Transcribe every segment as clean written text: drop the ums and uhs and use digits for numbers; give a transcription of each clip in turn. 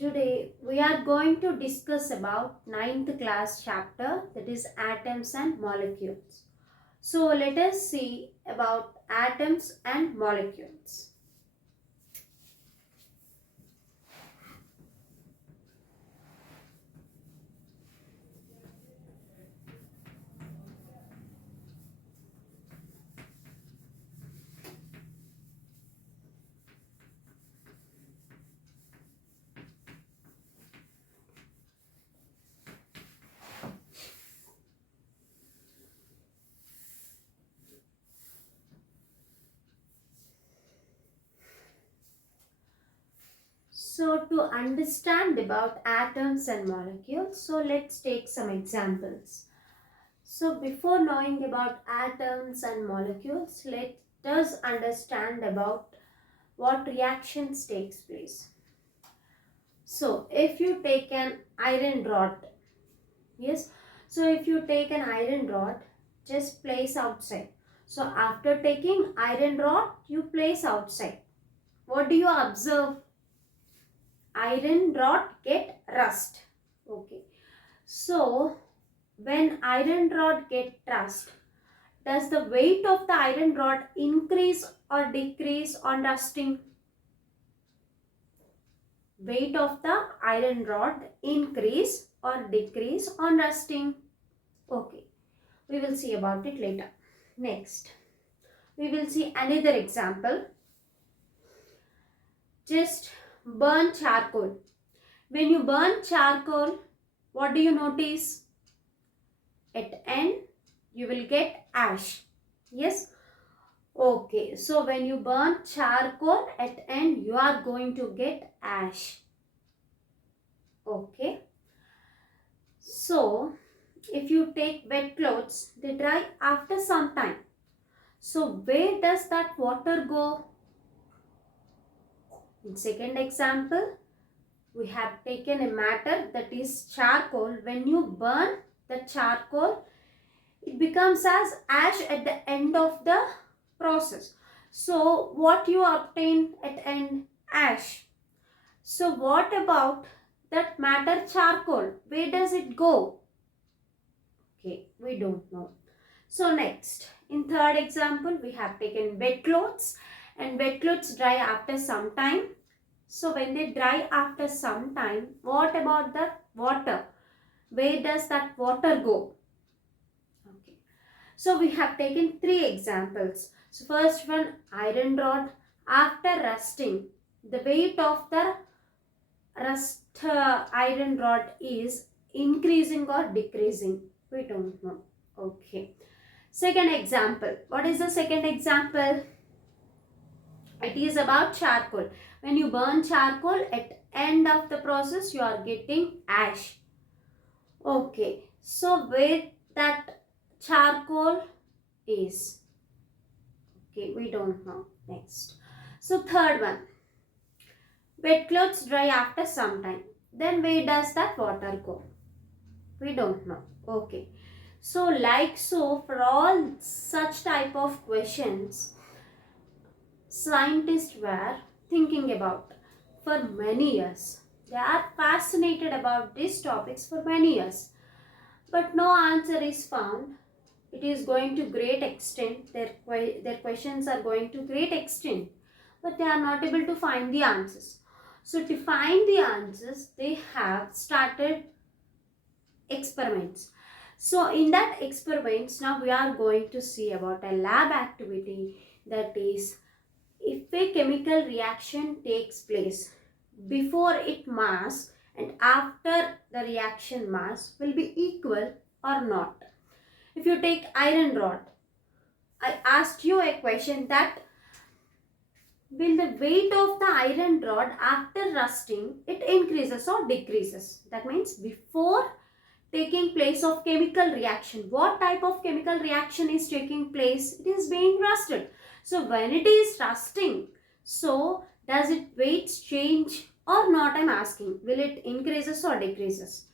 Today we are going to discuss about ninth class chapter, that is atoms and molecules. So let us see about atoms and molecules. So to understand about atoms and molecules, so let's take some examples. So before knowing about atoms and molecules, let us understand about what reactions takes place. So if you take an iron rod, yes, so if you take an iron rod, just place outside. So after taking iron rod, you place outside. What do you observe? Iron rod get rust. Okay. So when iron rod get rust, does the weight of the iron rod increase or decrease on rusting? Weight of the iron rod increase or decrease on rusting? Okay, we will see about it later. Next, we will see another example. Just burn charcoal. When you burn charcoal, what do you notice? At end, you will get ash. Yes? Okay, so when you burn charcoal, at end, you are going to get ash. Okay. So, if you take wet clothes, they dry after some time. So, where does that water go? In second example, we have taken a matter that is charcoal. When you burn the charcoal, it becomes as ash at the end of the process. So, what you obtain at end? Ash. So, what about that matter charcoal? Where does it go? Okay, we don't know. So next, in third example, we have taken wet clothes, and wet clothes dry after some time. So when they dry after some time, what about the water? Where does that water go? Okay. So we have taken three examples. So first one, iron rod. After rusting, the weight of the iron rod is increasing or decreasing? We don't know. Okay. Second example. What is the second example? It is about charcoal. When you burn charcoal, at end of the process, you are getting ash. Okay. So, where that charcoal is? Okay, we don't know. Next. So, third one. Wet clothes dry after some time. Then where does that water go? We don't know. Okay. So, like so, for all such type of questions, scientists were thinking about for many years. They are fascinated about these topics for many years. But no answer is found. It is going to great extent. Their questions are going to great extent. But they are not able to find the answers. So to find the answers, they have started experiments. So in that experiments, now we are going to see about a lab activity, that is, if a chemical reaction takes place, before it mass and after the reaction mass will be equal or not. If you take iron rod, I asked you a question that will the weight of the iron rod after rusting, it increases or decreases? That means before taking place of chemical reaction, what type of chemical reaction is taking place? It is being rusted. So when it is rusting, so does it weights change or not? I'm asking, will it increases or decreases?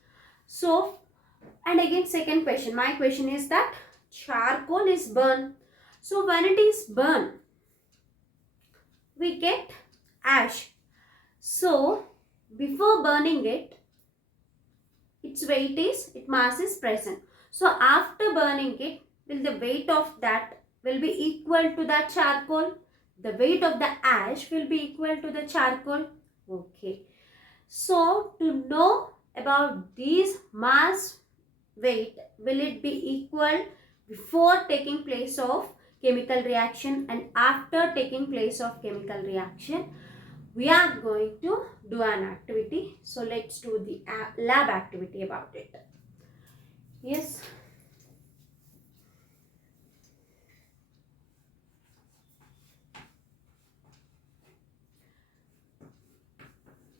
So, and again second question, my question is that charcoal is burned. So when it is burned, we get ash. So before burning it, its mass is present. So after burning it, will the weight of that will be equal to that charcoal? The weight of the ash will be equal to the charcoal. Okay. So to know about these mass weight, will it be equal before taking place of chemical reaction and after taking place of chemical reaction? We are going to do an activity. So let's do the lab activity about it. Yes.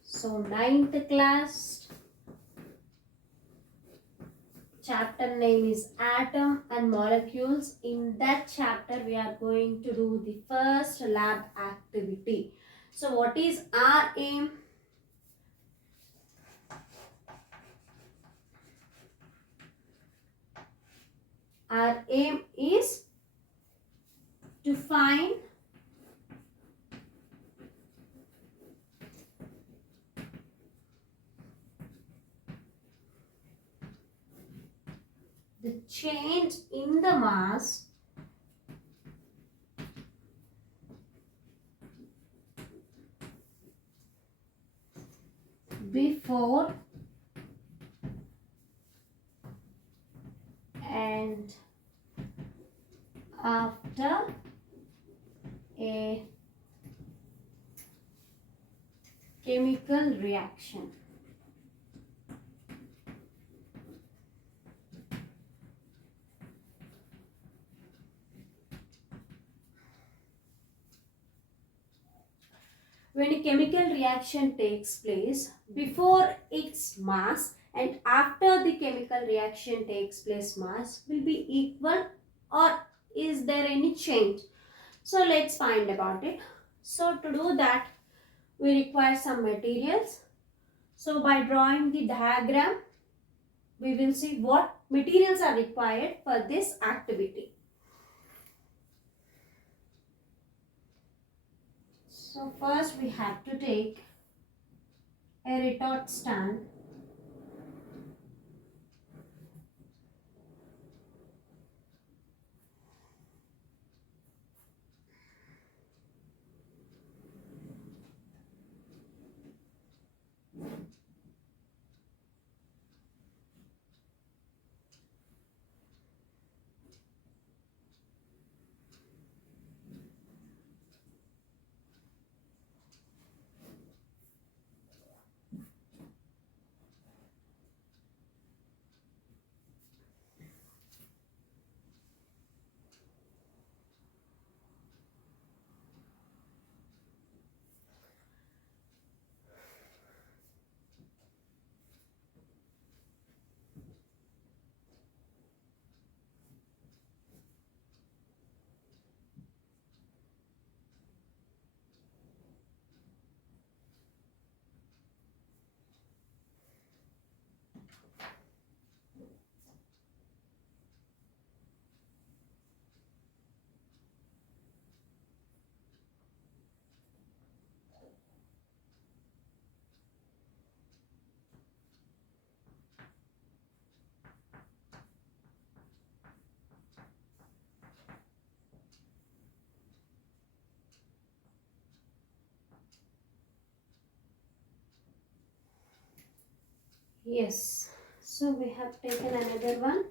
So ninth class, chapter name is Atom and Molecules. In that chapter, we are going to do the first lab activity. So what is our aim? Our aim is to find the change in the mass before and after a chemical reaction. When a chemical reaction takes place, before its mass and after the chemical reaction takes place, mass will be equal, or is there any change? So let's find about it. So to do that, we require some materials. So by drawing the diagram, we will see what materials are required for this activity. So first we have to take a retort stand. Yes. So we have taken another one.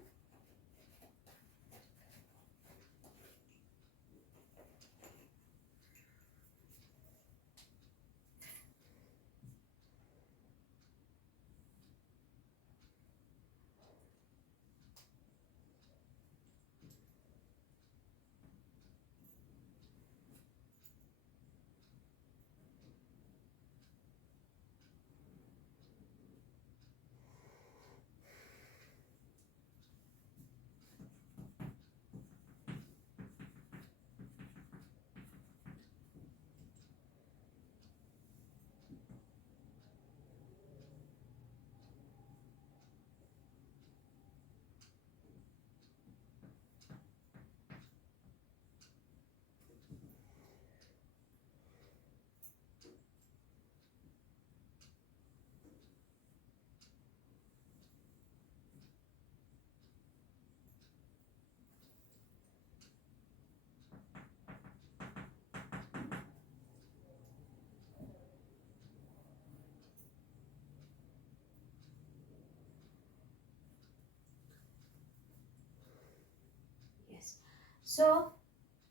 So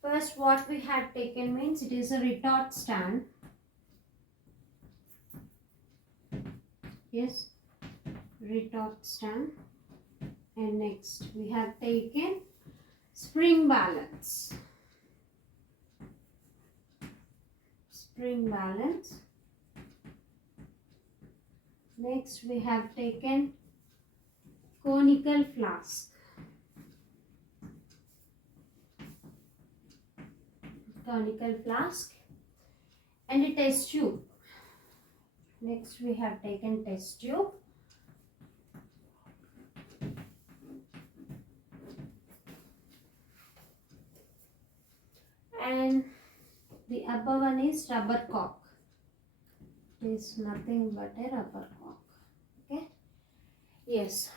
first what we have taken means it is a retort stand. Yes, retort stand. And next we have taken spring balance. Spring balance. Next we have taken conical flask. Conical flask and a test tube. Next we have taken test tube. And the upper one is rubber cork. It is nothing but a rubber cork. Okay. Yes.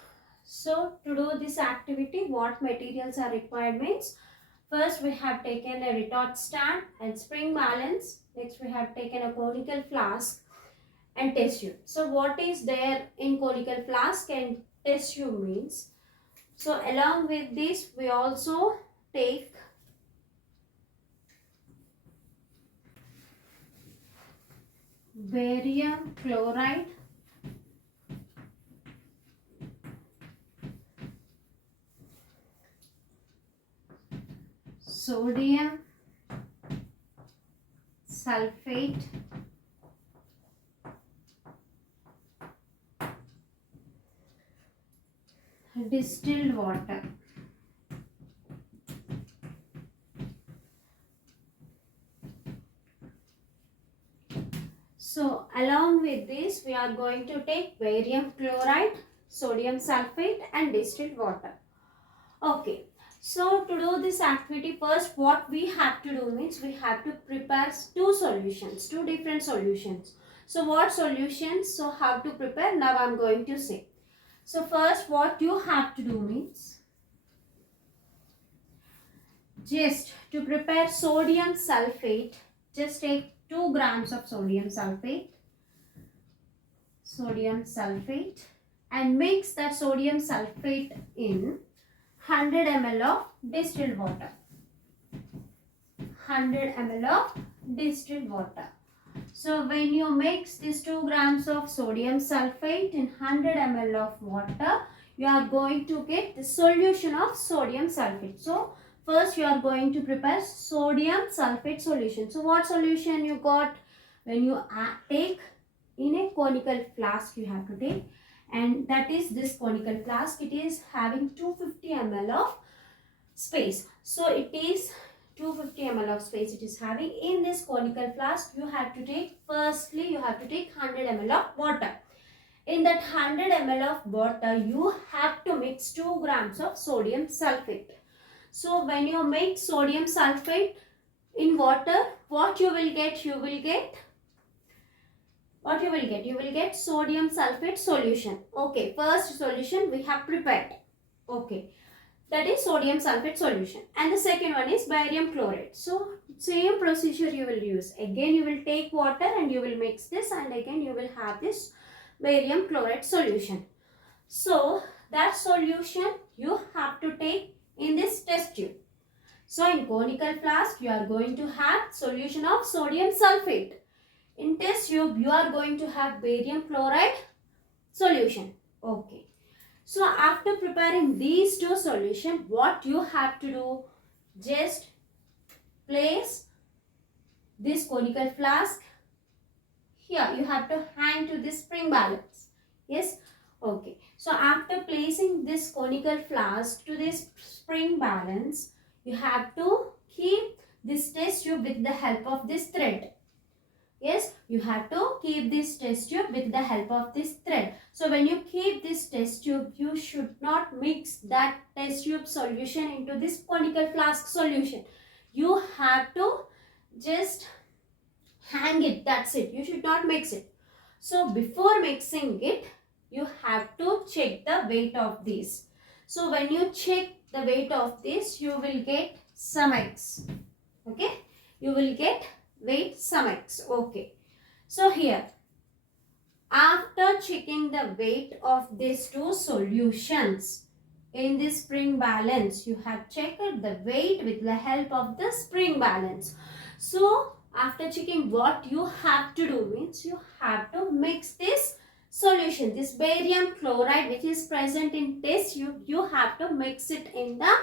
So to do this activity, what materials are required means, first we have taken a retort stand and spring balance. Next we have taken a conical flask and test tube. So what is there in conical flask and test tube means, so along with this we also take barium chloride, sodium sulfate, distilled water. So along with this we are going to take barium chloride, sodium sulfate and distilled water. Okay. So to do this activity, first what we have to do means we have to prepare two different solutions. So what solutions? So how to prepare? Now I am going to say. So first what you have to do means, just to prepare sodium sulfate, just take 2 grams of sodium sulfate and mix that sodium sulfate in 100 ml of distilled water. 100 ml of distilled water. So when you mix these 2 grams of sodium sulfate in 100 ml of water, you are going to get the solution of sodium sulfate. So first you are going to prepare sodium sulfate solution. So what solution you got? When you take in a conical flask, you have to take, and that is this conical flask. It is having 250 ml of space. So it is 250 ml of space it is having. In this conical flask you have to take, firstly you have to take 100 ml of water. In that 100 ml of water you have to mix 2 grams of sodium sulfate. So when you mix sodium sulfate in water, what you will get? You will get sodium sulfate solution. Okay, first solution we have prepared. Okay, that is sodium sulfate solution. And the second one is barium chloride. So same procedure you will use. Again you will take water and you will mix this, and again you will have this barium chloride solution. So that solution you have to take in this test tube. So in conical flask you are going to have solution of sodium sulfate. In test tube you are going to have barium chloride solution. Okay. So after preparing these two solutions, what you have to do? Just place this conical flask here. You have to hang to this spring balance. Yes. Okay. So after placing this conical flask to this spring balance, you have to keep this test tube with the help of this thread. Yes, you have to keep this test tube with the help of this thread. So when you keep this test tube, you should not mix that test tube solution into this conical flask solution. You have to just hang it. That's it. You should not mix it. So before mixing it, you have to check the weight of this. So when you check the weight of this, you will get some x. Okay, you will get weight some x. Okay, so here after checking the weight of these two solutions in the spring balance. You have checked the weight with the help of the spring balance. So after checking, what you have to do means you have to mix this solution, this barium chloride which is present in test, you have to mix it in the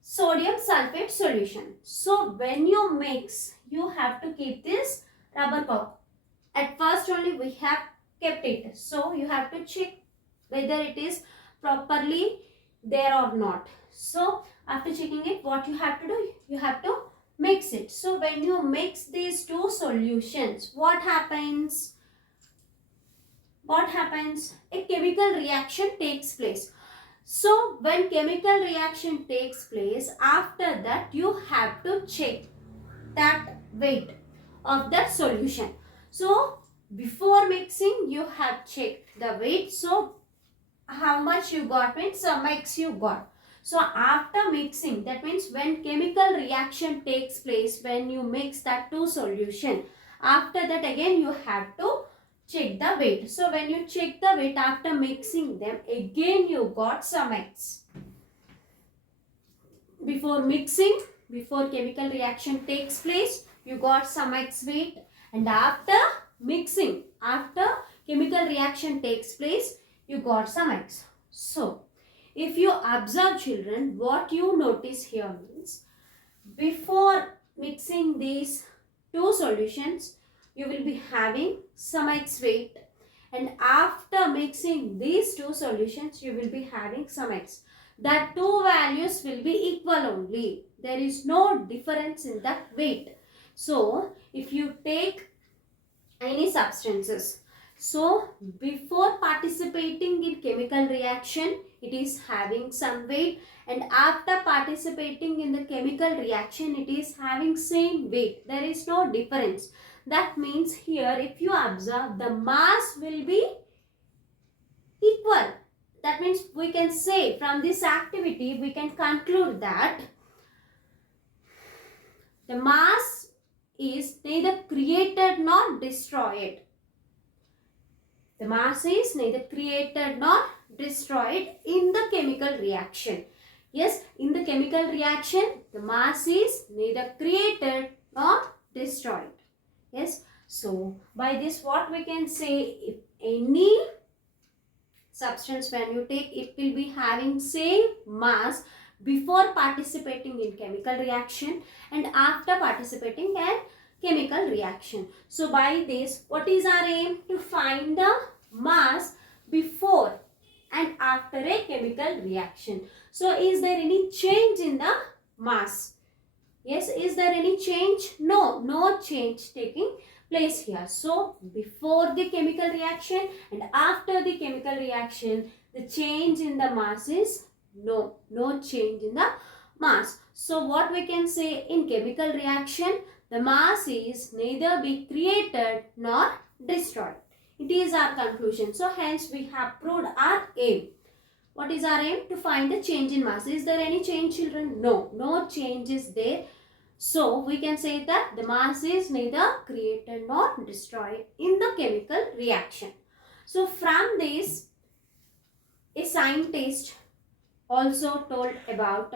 sodium sulfate solution. So when you mix, you have to keep this rubber cork. At first only we have kept it, so you have to check whether it is properly there or not. So after checking it, what you have to do, you have to mix it. So when you mix these two solutions, what happens? A chemical reaction takes place. So when chemical reaction takes place, after that you have to check that weight of that solution. So before mixing, you have checked the weight. So how much you got means some mix you got. So after mixing, that means when chemical reaction takes place, when you mix that two solution, after that again you have to check the weight. So when you check the weight after mixing them, again you got some X. Before mixing, before chemical reaction takes place, you got some X weight, and after mixing, after chemical reaction takes place, you got some X. So if you observe children, what you notice here means before mixing these two solutions, you will be having some X weight, and after mixing these two solutions, you will be having some X. That two values will be equal only. There is no difference in the weight. So if you take any substances, so before participating in chemical reaction, it is having some weight, and after participating in the chemical reaction, it is having same weight. There is no difference. That means here, if you observe, the mass will be equal. That means we can say from this activity, we can conclude that the mass is neither created nor destroyed. The mass is neither created nor destroyed in the chemical reaction. Yes, in the chemical reaction, the mass is neither created nor destroyed. Yes, so by this what we can say, if any substance when you take, it will be having same mass before participating in chemical reaction and after participating in chemical reaction. So by this, what is our aim? To find the mass before and after a chemical reaction. So is there any change in the mass? Yes, is there any change? No, no change taking place here. So before the chemical reaction and after the chemical reaction, the change in the mass is no change in the mass. So what we can say, in chemical reaction, the mass is neither be created nor destroyed. It is our conclusion. So hence we have proved our aim. What is our aim? To find the change in mass. Is there any change, children? No, no change is there. So we can say that the mass is neither created nor destroyed in the chemical reaction. So from this, a scientist also told about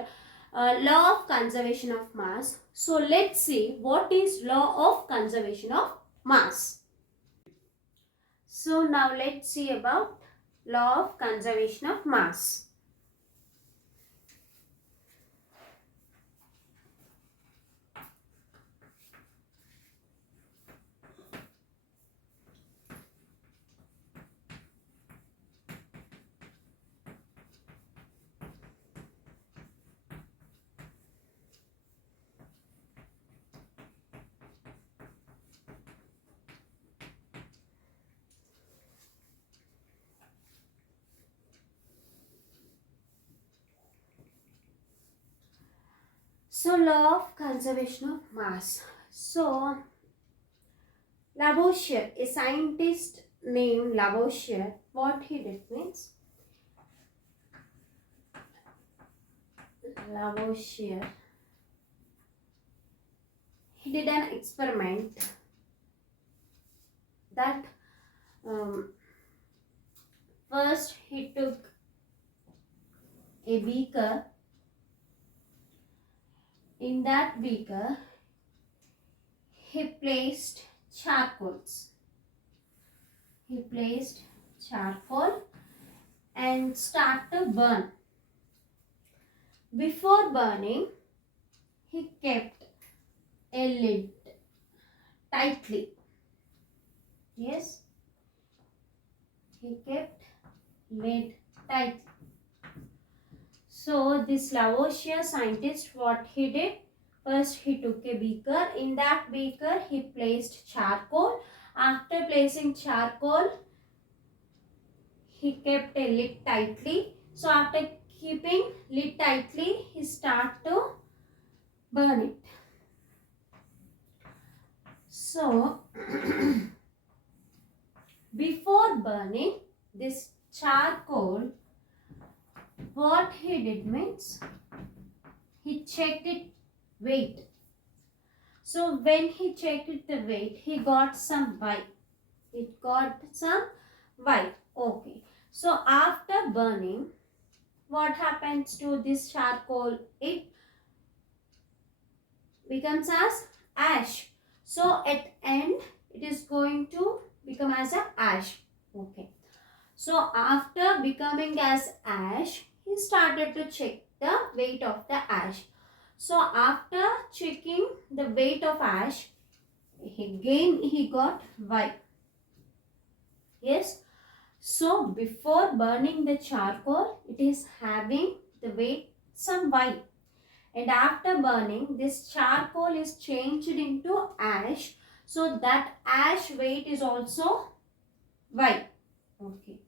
law of conservation of mass. So let's see what is law of conservation of mass. So now let's see about law of conservation of mass. So law of conservation of mass. So Lavoisier, a scientist named Lavoisier, what he did means, Lavoisier, he did an experiment that first he took a beaker. In that beaker, he placed charcoals. He placed charcoal and started to burn. Before burning, he kept a lid tightly. Yes, he kept lid tightly. So this Lavoisier scientist, what he did? First he took a beaker. In that beaker he placed charcoal. After placing charcoal, he kept a lid tightly. So after keeping lid tightly, he started to burn it. So before burning this charcoal, what he did means he checked it weight. So when he checked it the weight, he got some white. It got some white. Okay. So after burning, what happens to this charcoal? It becomes as ash. So at end, it is going to become as a ash. Okay. So after becoming as ash, he started to check the weight of the ash. So after checking the weight of ash, he got white. Yes. So before burning the charcoal, it is having the weight some white. And after burning, this charcoal is changed into ash. So that ash weight is also white. Okay.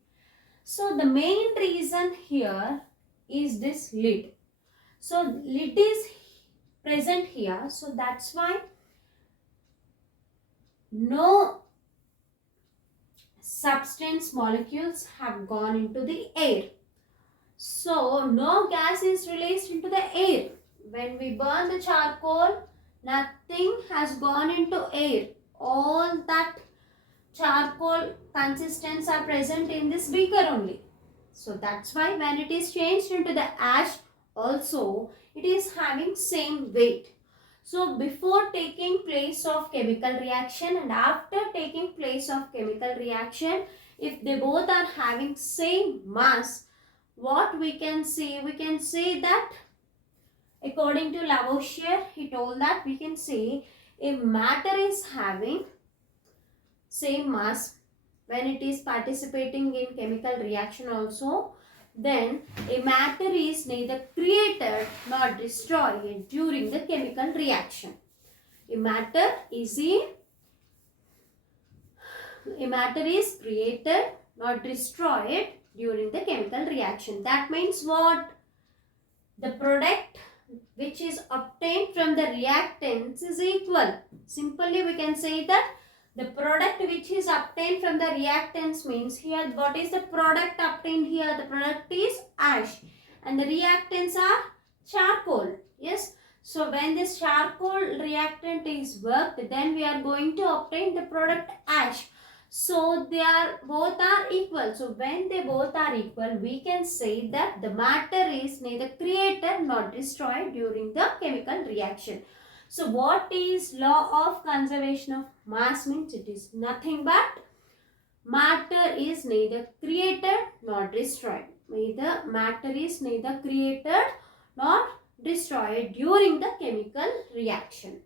So the main reason here is this lid. So lid is present here. So that's why no substance molecules have gone into the air. So no gas is released into the air. When we burn the charcoal, nothing has gone into air. All that charcoal consistence are present in this beaker only. So that's why when it is changed into the ash, also it is having same weight. So before taking place of chemical reaction and after taking place of chemical reaction, if they both are having same mass, what we can say? We can say that according to Lavoisier, he told that we can say if matter is having same mass when it is participating in chemical reaction also, then a matter is neither created nor destroyed during the chemical reaction. A matter is created nor destroyed during the chemical reaction. That means what? The product which is obtained from the reactants is equal. Simply we can say that the product which is obtained from the reactants means here what is the product obtained here? The product is ash and the reactants are charcoal. Yes. So when this charcoal reactant is worked, then we are going to obtain the product ash. So they are both are equal. So when they both are equal, we can say that the matter is neither created nor destroyed during the chemical reaction. So what is law of conservation of mass means? It is nothing but matter is neither created nor destroyed. Matter is neither created nor destroyed during the chemical reaction.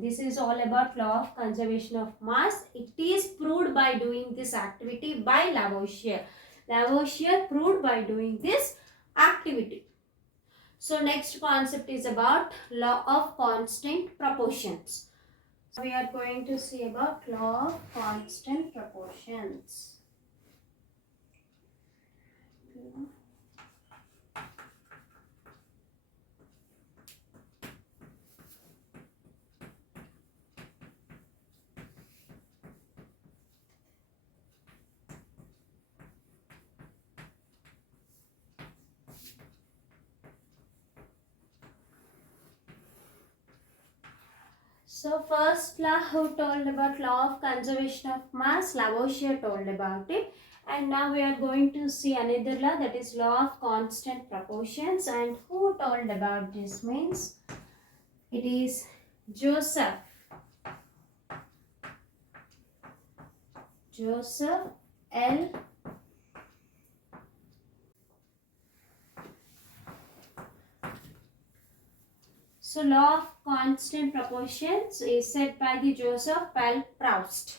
This is all about law of conservation of mass. It is proved by doing this activity by Lavoisier. Lavoisier proved by doing this activity. So next concept is about law of constant proportions. So we are going to see about law of constant proportions. So first law, who told about law of conservation of mass? Lavoisier told about it. And now we are going to see another law, that is law of constant proportions. And who told about this means it is Joseph L. So law of constant proportions is said by the Joseph L. Proust.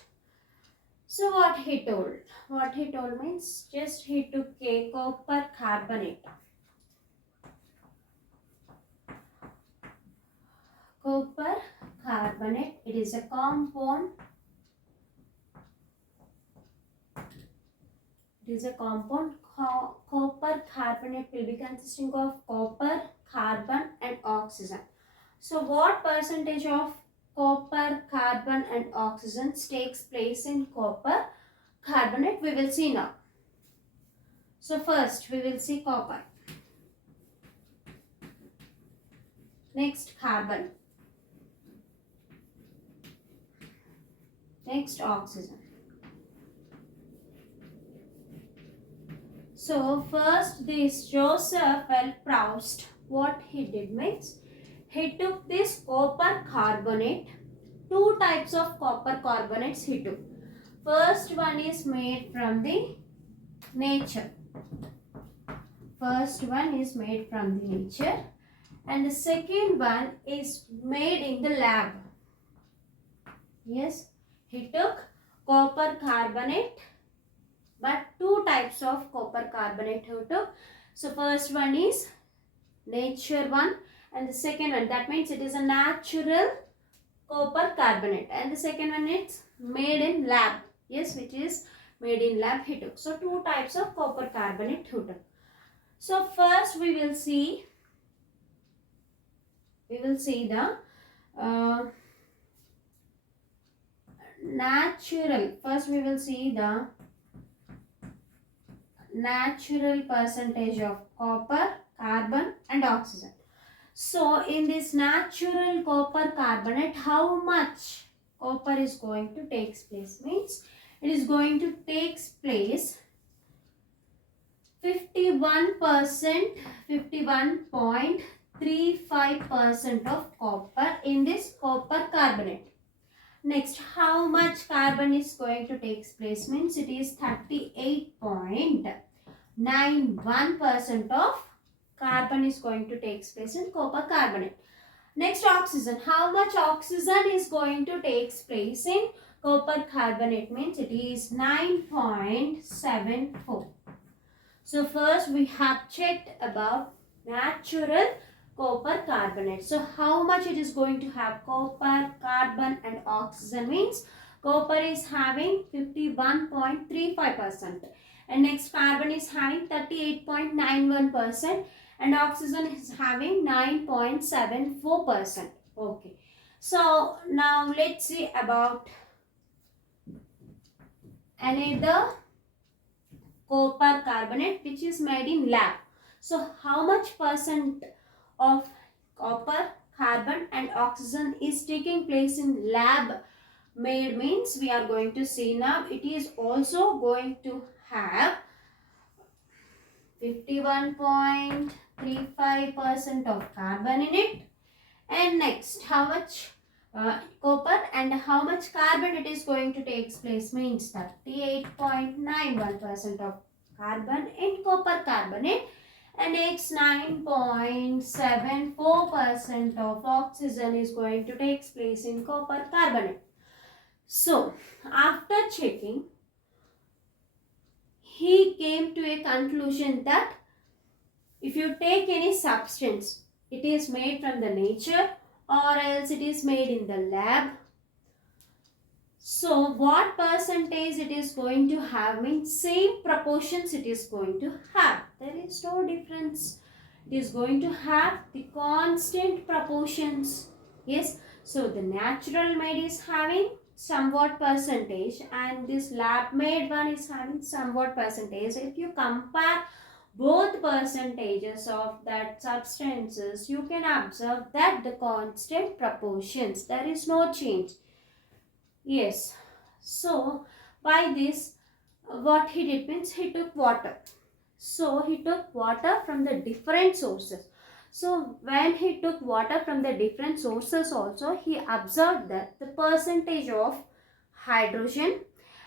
So what he told? What he told means just he took a copper carbonate. Copper carbonate, it is a compound. It is a compound. Copper carbonate will be consisting of copper, carbon and oxygen. So what percentage of copper, carbon and oxygen takes place in copper carbonate? We will see now. So first we will see copper. Next carbon. Next oxygen. So first this Joseph L. Proust, what he did means he took this copper carbonate. Two types of copper carbonates he took. First one is made from the nature. First one is made from the nature. And the second one is made in the lab. Yes, he took copper carbonate, but two types of copper carbonate he took. So first one is nature one and the second one, that means it is a natural copper carbonate, and the second one is made in lab. Yes, which is made in lab he took. So two types of copper carbonate he took. So first we will see the natural. First we will see the natural percentage of copper, carbon and oxygen. So in this natural copper carbonate, how much copper is going to take place? Means it is going to take place 51%, 51.35% of copper in this copper carbonate. Next, how much carbon is going to take place? Means it is 38.91% of carbon is going to take place in copper carbonate. Next, oxygen. How much oxygen is going to take place in copper carbonate? Means it is 9.74. So first we have checked about natural copper carbonate. So how much it is going to have? Copper, carbon and oxygen means copper is having 51.35% and next carbon is having 38.91% and oxygen is having 9.74%. Okay. So now let's see about another copper carbonate which is made in lab. So how much percent of copper, carbon and oxygen is taking place in lab made means we are going to see now. It is also going to have 51.35% of carbon in it. And next, how much copper and how much carbon it is going to take place means 38.91% of carbon in copper carbonate and next 9.74% of oxygen is going to take place in copper carbonate. So after checking, he came to a conclusion that if you take any substance, it is made from the nature or else it is made in the lab. So what percentage it is going to have means same proportions it is going to have. There is no difference. It is going to have the constant proportions. Yes. So the natural made is having somewhat percentage and this lab made one is having somewhat percentage. If you compare both percentages of that substances, you can observe that the constant proportions, there is no change. Yes. So by this, what he did means he took water. So he took water from the different sources. So when he took water from the different sources also, he observed that the percentage of hydrogen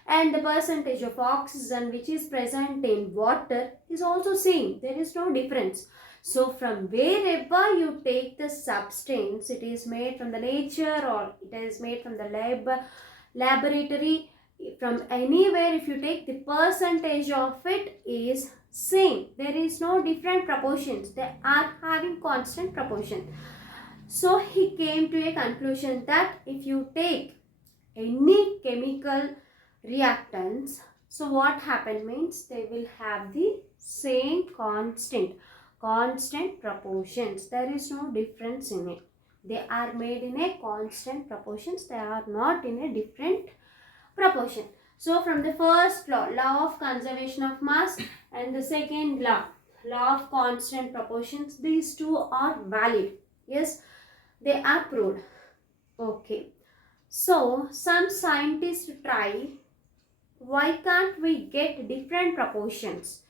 and the percentage of oxygen which is present in water is also same. There is no difference. So from wherever you take the substance, it is made from the nature or it is made from the laboratory, from anywhere, if you take, the percentage of it is same. There is no different proportions. They are having constant proportion. So he came to a conclusion that if you take any chemical reactants, so what happened means they will have the same constant proportions. There is no difference in it. They are made in a constant proportions. They are not in a different proportion. So from the first law of conservation of mass, and the second law of constant proportions, these two are valid. Yes, they are proved. Okay. So some scientists try, why can't we get different proportions?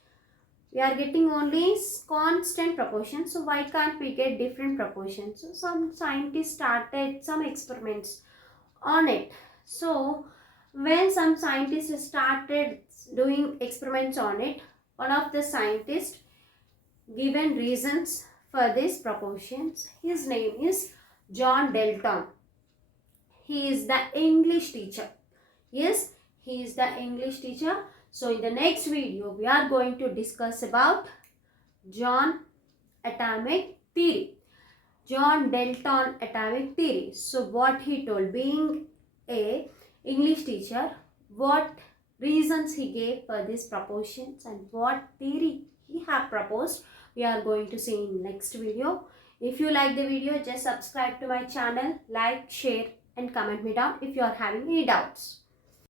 We are getting only constant proportions, so why can't we get different proportions? So some scientists started some experiments on it. So when some scientists started doing experiments on it, one of the scientists given reasons for these proportions. His name is John Dalton. He is the English teacher. Yes, he is the English teacher. So in the next video, we are going to discuss about John atomic theory. John Dalton atomic theory. So what he told, being a English teacher, what reasons he gave for these proportions and what theory he have proposed, we are going to see in next video. If you like the video, just subscribe to my channel, like, share and comment me down if you are having any doubts.